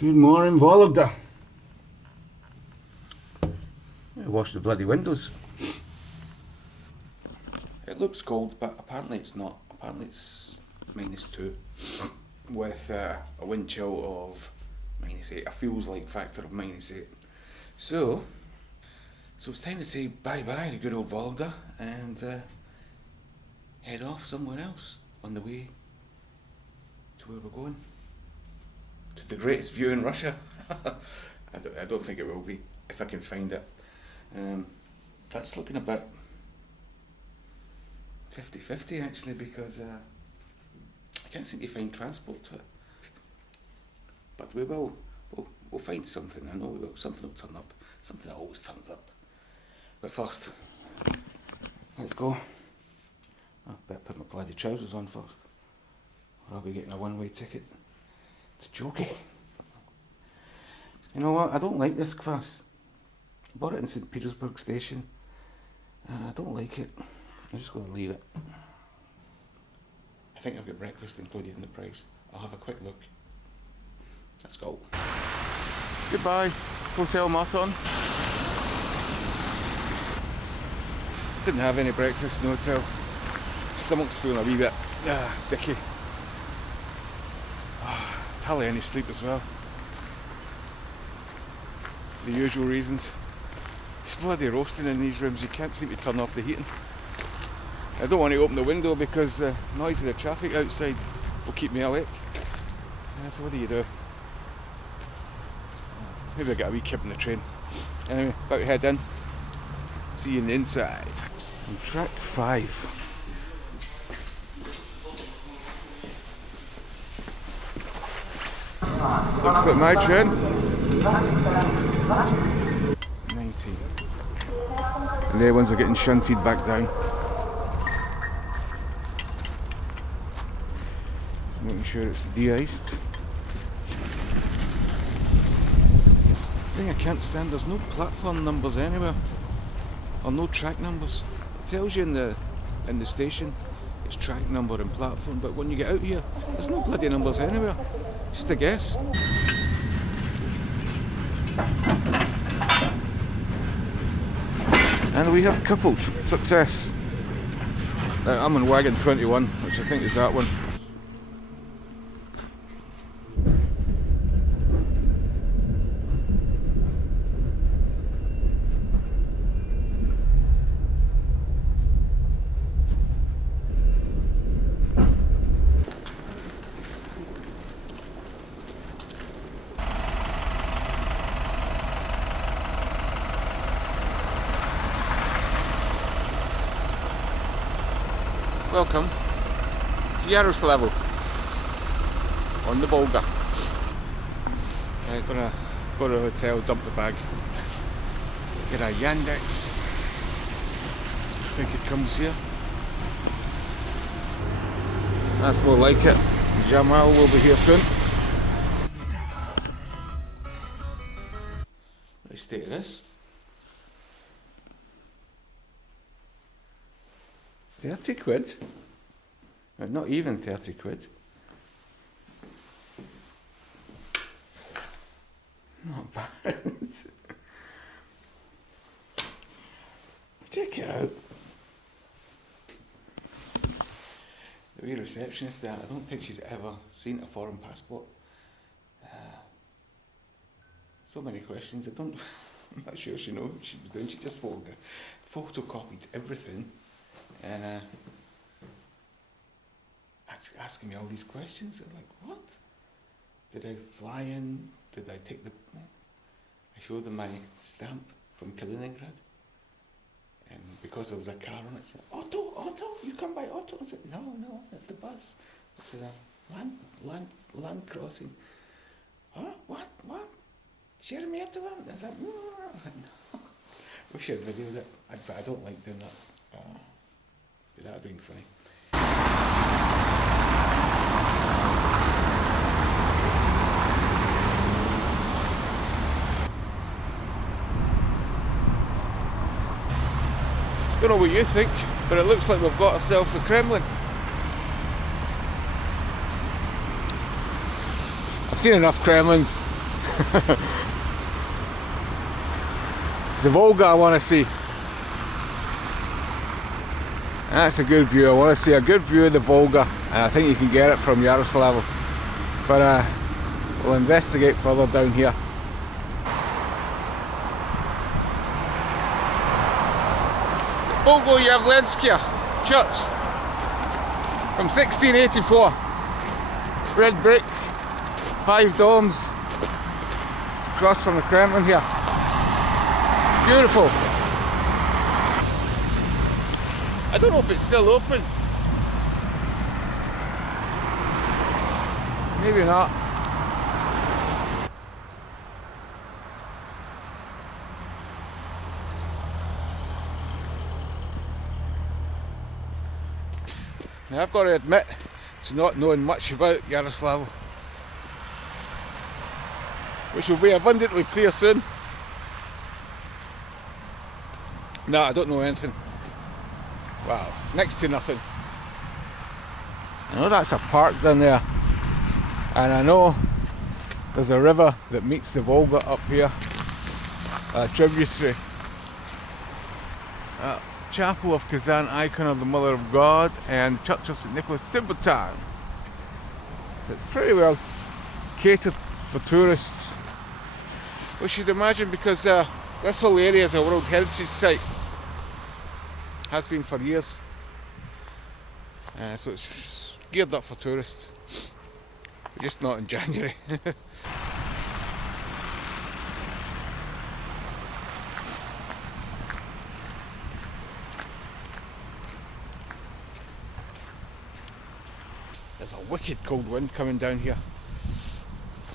Good morning, Volga. Wash the bloody windows. It looks cold, but apparently it's not. Apparently it's -2 with a wind chill of -8. A feels like factor of -8. So it's time to say bye-bye to good old Volga and head off somewhere else on the way to where we're going. To the greatest view in Russia. I don't think it will be, if I can find it. That's looking a bit 50-50 actually, because I can't seem to find transport to it. But we'll find something. I know we will. Something will turn up. Something always turns up. But first, let's go. I better put my bloody trousers on first, or I'll be getting a one-way ticket to Jockey. You know what? I don't like this class. I bought it in St. Petersburg station. I don't like it. I'm just going to leave it. I think I've got breakfast included in the price. I'll have a quick look. Let's go. Goodbye, Hotel Marton. Didn't have any breakfast in the hotel. Stomach's feeling a wee bit dicky. Hardly any sleep as well. The usual reasons. It's bloody roasting in these rooms. You can't seem to turn off the heating. I don't want to open the window because the noise of the traffic outside will keep me awake. So what do? Maybe I get a wee kip in the train. Anyway, about to head in. See you on the inside. On track 5. Looks like my train. 19. And the ones are getting shunted back down. Just making sure it's de-iced. The thing I can't stand, there's no platform numbers anywhere. Or no track numbers. It tells you in the station it's track number and platform, but when you get out here, there's no bloody numbers anywhere. Just a guess. And we have coupled. Success. I'm on wagon 21, which I think is that one. Welcome to Yaroslavl on the Volga. Gonna go to a hotel, dump the bag, get a Yandex. I think it comes here. That's more like it. Jamal will be here soon. Let's stay at this. 30 quid? Not even 30 quid. Not bad. Check it out. The wee receptionist there, I don't think she's ever seen a foreign passport. So many questions, I'm not sure she knows what she was doing. She just photocopied everything. And asking me all these questions. I'm like, what? Did I fly in? Did I take the... I showed them my stamp from Kaliningrad. And because there was a car on it, she said, Otto, you come by Otto? I said, no, that's the bus. It's a land crossing. Huh? What? Sheremetyevo? I was like, no. Wish I'd videoed it, but I don't like doing that. Without doing funny. Don't know what you think, but it looks like we've got ourselves the Kremlin. I've seen enough Kremlins. It's the Volga I want to see. That's a good view. I want to see a good view of the Volga, and I think you can get it from Yaroslavl. But we'll investigate further down here. Volga In Yaroslavl Church from 1684. Red brick, 5 domes. It's across from the Kremlin here. Beautiful. I don't know if it's still open. Maybe not. Now I've got to admit to not knowing much about Yaroslavl, which will be abundantly clear soon. No, I don't know anything. Wow, next to nothing. I know that's a park down there, and I know there's a river that meets the Volga up here, a tributary. Chapel of Kazan, icon of the Mother of God, and Church of St. Nicholas Tibetan. So it's pretty well catered for tourists. We should imagine, because this whole area is a World Heritage Site. Has been for years. So it's geared up for tourists. But just not in January. There's a wicked cold wind coming down here.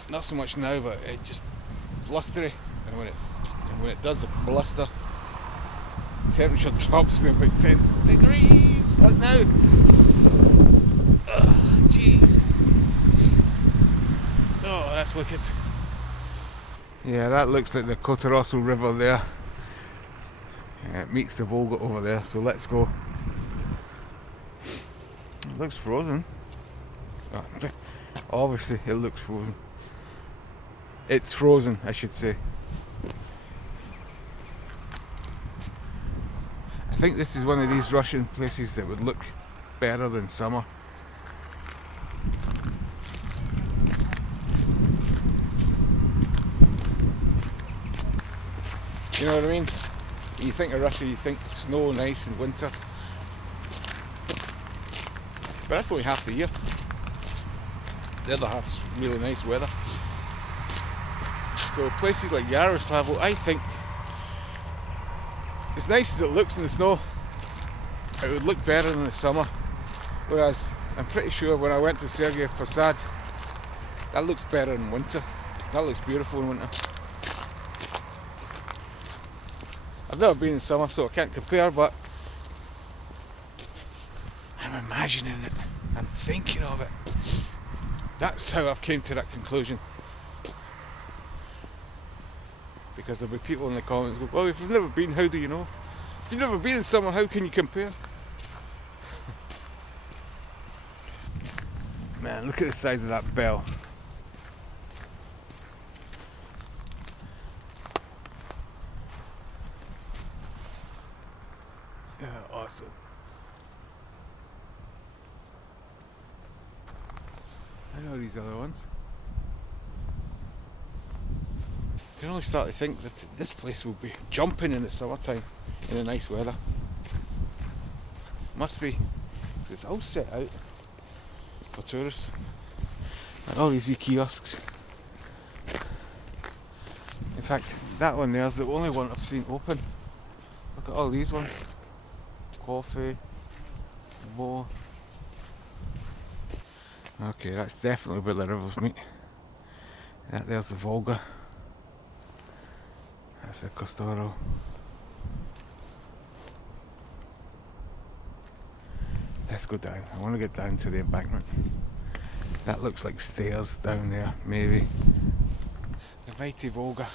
Not so much now, but it just blustery. And when it does the bluster, temperature drops by about 10 degrees, like now. Jeez. Oh, that's wicked. Yeah, that looks like the Kotorosl River there. It meets the Volga over there, so let's go. It looks frozen. Oh, obviously, it looks frozen. It's frozen, I should say. I think this is one of these Russian places that would look better in summer. You know what I mean? When you think of Russia, you think snow and ice in winter. But that's only half the year. The other half's really nice weather. So places like Yaroslavl, I think, as nice as it looks in the snow, it would look better in the summer. Whereas I'm pretty sure when I went to Sergiev Posad, that looks better in winter. That looks beautiful in winter. I've never been in summer, so I can't compare, but I'm imagining it. I'm thinking of it. That's how I've came to that conclusion. Because there'll be people in the comments go, well, if you've never been, how do you know? If you've never been in summer, how can you compare? Man, look at the size of that bell. Yeah, awesome. I know these other ones. I can only start to think that this place will be jumping in the summertime in the nice weather. Must be, because it's all set out for tourists. And all these wee kiosks. In fact, that one there's the only one I've seen open. Look at all these ones. Coffee, some more. Okay, that's definitely where the rivers meet. That there's the Volga. That's the Kotorosl. Let's go down. I want to get down to the embankment. That looks like stairs down there, maybe. The mighty Volga.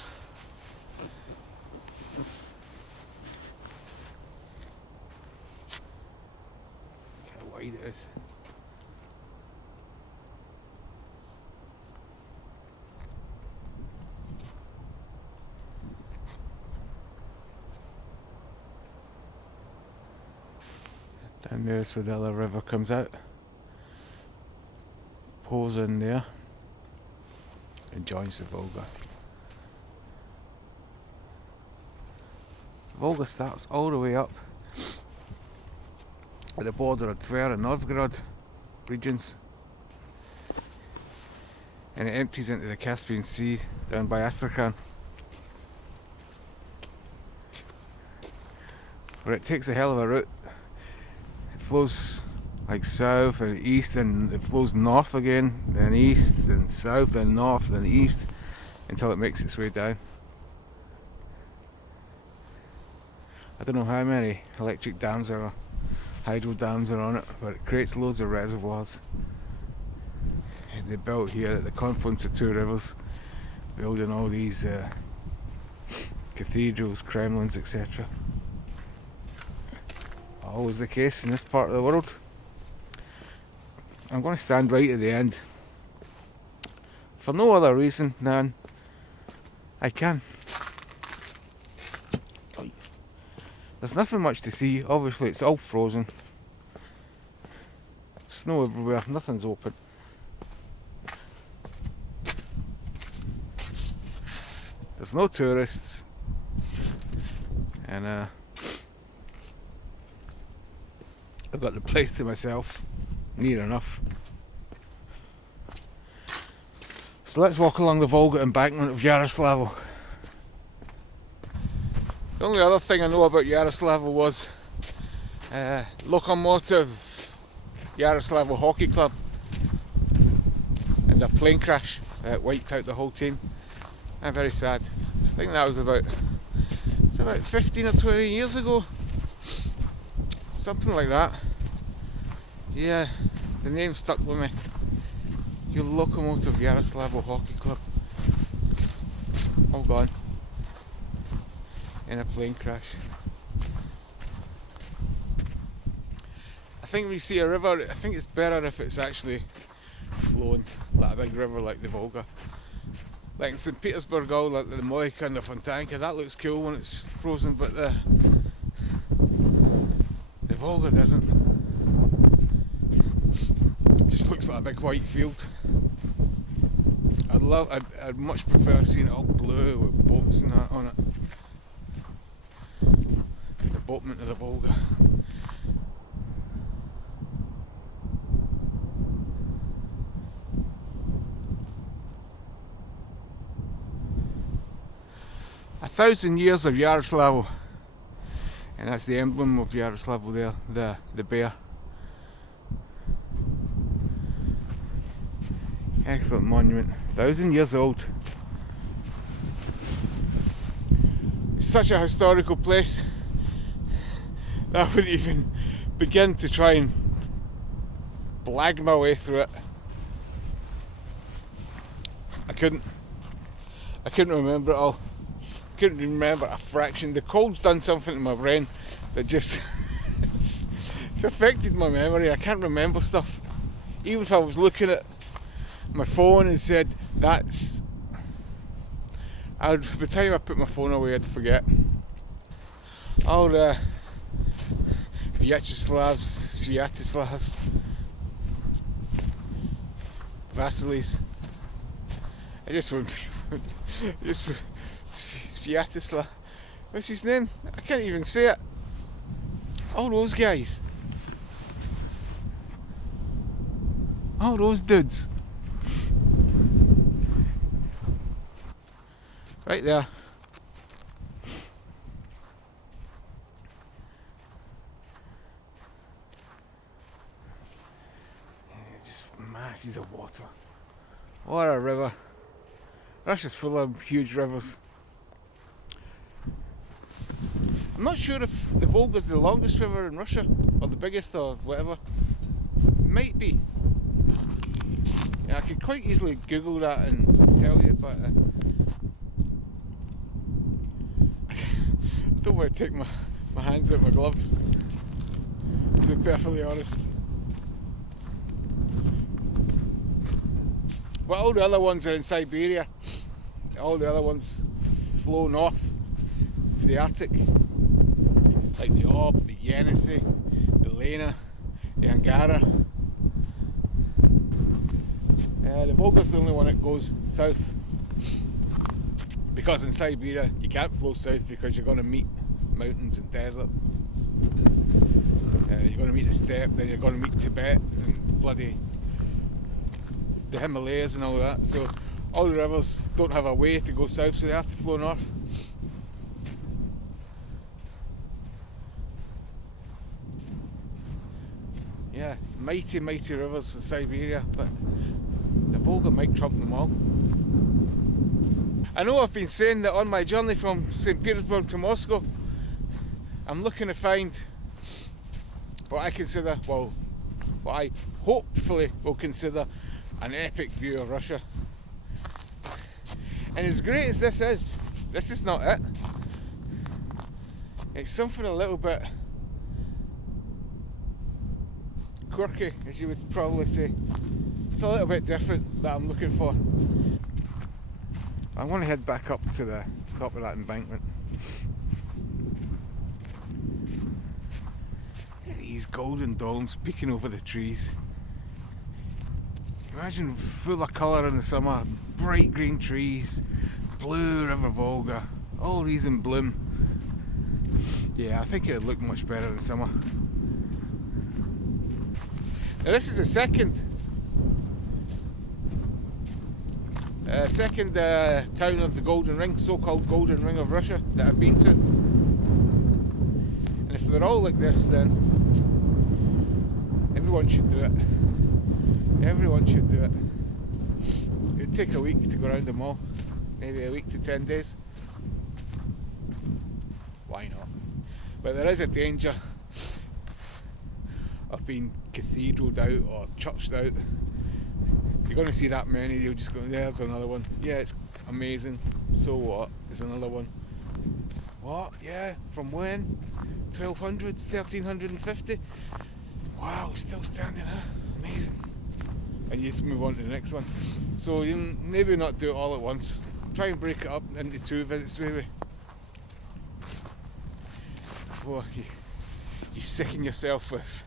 Look how wide it is. And there's where the other river comes out. Pours in there and joins the Volga. The Volga starts all the way up at the border of Tver and Novgorod regions, and it empties into the Caspian Sea down by Astrakhan, where it takes a hell of a route. It flows like south and east, and it flows north again, then east, then south, then north, then east, until it makes its way down. I don't know how many electric dams or hydro dams are on it, but it creates loads of reservoirs. And they built here at the confluence of two rivers, building all these cathedrals, Kremlins, etc. Always the case in this part of the world. I'm going to stand right at the end for no other reason than I can. There's nothing much to see. Obviously it's all frozen. Snow everywhere, nothing's open. There's no tourists, and I've got the place to myself, near enough. So let's walk along the Volga embankment of Yaroslavl. The only other thing I know about Yaroslavl was Lokomotiv Yaroslavl Hockey Club and a plane crash that wiped out the whole team. I'm very sad. I think that was about 15 or 20 years ago, something like that. Yeah, the name stuck with me. Your Lokomotiv Yaroslavl Hockey Club, all gone in a plane crash. I think when you see a river, I think it's better if it's actually flowing like a big river like the Volga. Like in St. Petersburg, all like the Moika and the Fontanka, that looks cool when it's frozen, but the Volga doesn't. It just looks like a big white field. I'd much prefer seeing it all blue with boats and that on it. The boatman of the Volga. A 1,000 years of Yaroslavl, and that's the emblem of Yaroslavl there, the bear. Excellent monument, 1,000 years old. It's such a historical place that I wouldn't even begin to try and blag my way through it. I couldn't remember it all. Couldn't remember a fraction. The cold's done something to my brain that just it's affected my memory. I can't remember stuff. Even if I was looking at my phone and said that's, by the time I put my phone away I'd forget. All the Sviatoslavs, Vasilis. I just wouldn't be just Sviatoslav. What's his name? I can't even say it. All those guys. All those dudes. Right there. Just masses of water. What a river. Russia's full of huge rivers. I'm not sure if the Volga's the longest river in Russia, or the biggest, or whatever. It might be. Yeah, I could quite easily Google that and tell you, but I don't want to take my hands out of my gloves, to be perfectly honest. But all the other ones are in Siberia. All the other ones flow north to the Arctic. Like the Ob, the Yenisei, the Lena, the Angara. The Volga's the only one that goes south, because in Siberia you can't flow south because you're going to meet mountains and deserts. You're going to meet the steppe, then you're going to meet Tibet and bloody the Himalayas and all that. So all the rivers don't have a way to go south, so they have to flow north. Yeah, mighty, mighty rivers in Siberia, but the Volga might trump them all. I know I've been saying that on my journey from St. Petersburg to Moscow, I'm looking to find what I consider, well, what I hopefully will consider an epic view of Russia. And as great as this is not it. It's something a little bit quirky, as you would probably say. It's a little bit different that I'm looking for. I want to head back up to the top of that embankment. These golden domes peeking over the trees. Imagine full of colour in the summer, bright green trees, blue River Volga, all these in bloom. Yeah, I think it would look much better in summer. Now this is the second town of the Golden Ring, so-called Golden Ring of Russia, that I've been to. And if they're all like this, then everyone should do it. Everyone should do it. It would take a week to go around them all, maybe a week to 10 days. Why not? But there is a danger of being cathedraled out or churched out. You're going to see that many, you'll just go, there's another one. Yeah, it's amazing. So what? There's another one. What? Yeah, from when? 1200, 1350? Wow, still standing, huh? Amazing. And you just move on to the next one. So you maybe not do it all at once. Try and break it up into 2 visits maybe. Before you sicken yourself with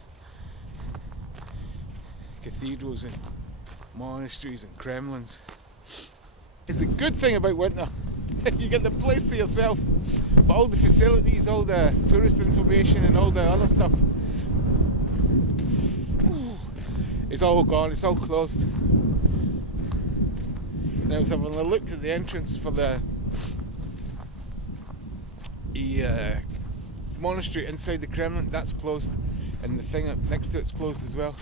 cathedrals and monasteries and Kremlins. It's the good thing about winter. You get the place to yourself, but all the facilities, all the tourist information and all the other stuff, it's all gone, it's all closed. And I was having a look at the entrance for the monastery inside the Kremlin. That's closed, and the thing up next to it's closed as well.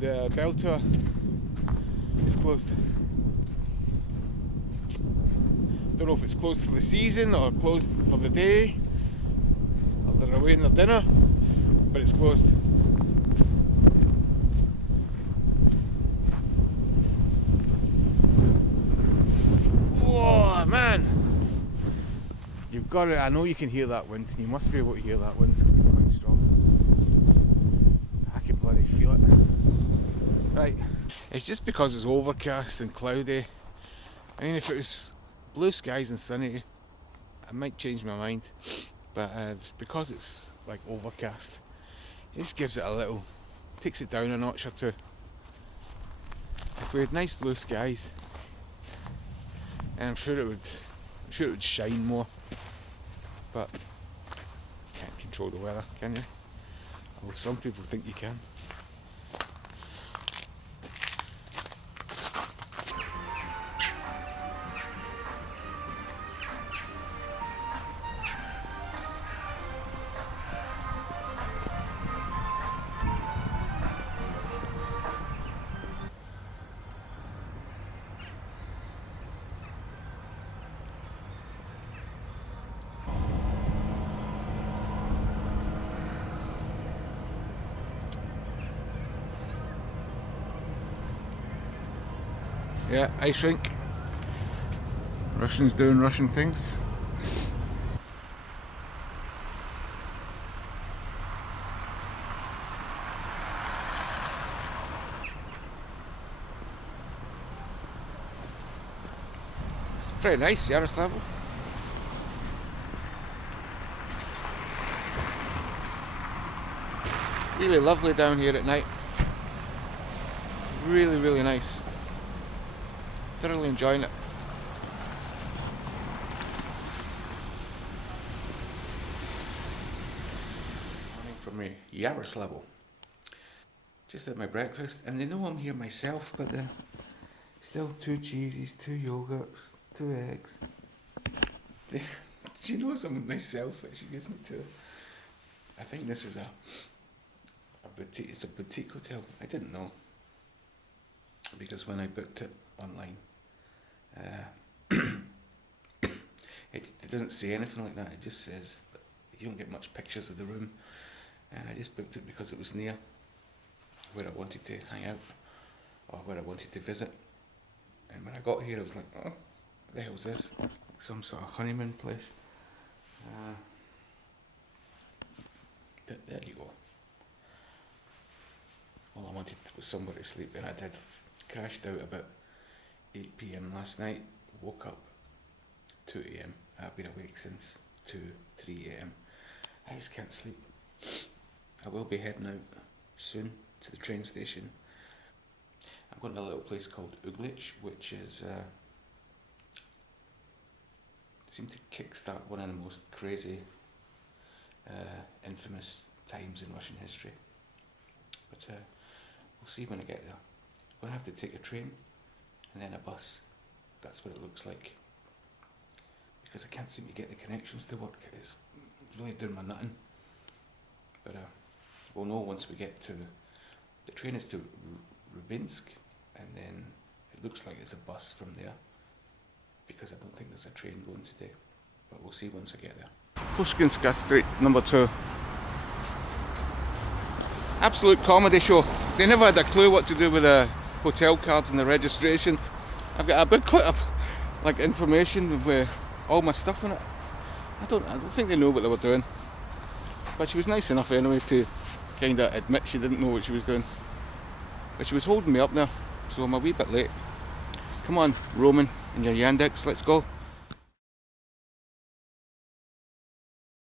The bell tower is closed. Don't know if it's closed for the season or closed for the day, or they're away in their dinner, but it's closed. Oh man, you've got it. I know you can hear that wind. You must be able to hear that wind because it's quite strong. I can bloody feel it. Right, it's just because it's overcast and cloudy. I mean, if it was blue skies and sunny, I might change my mind, but it's because it's like overcast. It just gives it a little, takes it down a notch or two. If we had nice blue skies, and I'm sure it would shine more, but can't control the weather, can you? Well, some people think you can. Yeah, ice rink. Russians doing Russian things. Pretty nice, Yaroslavl. Really lovely down here at night. Really, really nice. Thoroughly enjoying it. Morning from Yaroslavl. Just had my breakfast, and they know I'm here myself, but still 2 cheeses, 2 yogurts, 2 eggs. She knows I'm myself, but she gives me 2. I think this is a boutique. It's a boutique hotel. I didn't know, because when I booked it online, it doesn't say anything like that. It just says that you don't get much pictures of the room, and I just booked it because it was near where I wanted to hang out, or where I wanted to visit. And when I got here, I was like, oh, what the hell's this? Some sort of honeymoon place. There you go. All I wanted was somewhere to sleep, and I did. Crashed out about 8 PM last night, woke up 2 AM. I've been awake since 3 AM. I just can't sleep. I will be heading out soon to the train station. I'm going to a little place called Uglitch, which is seemed to kickstart one of the most crazy, infamous times in Russian history. But we'll see when I get there. I'm going to have to take a train and then a bus. That's what it looks like. Because I can't seem to get the connections to work. It's really doing my nutting. But we'll know once we get to... The train is to Rubinsk, and then it looks like it's a bus from there, because I don't think there's a train going today. But we'll see once I get there. Pushkinska Street, number 2. Absolute comedy show. They never had a clue what to do with the hotel cards and the registration. I've got a big clip of like information with all my stuff on it. I don't think they know what they were doing. But she was nice enough anyway to kind of admit she didn't know what she was doing. But she was holding me up there, so I'm a wee bit late. Come on, Roman and your Yandex, let's go.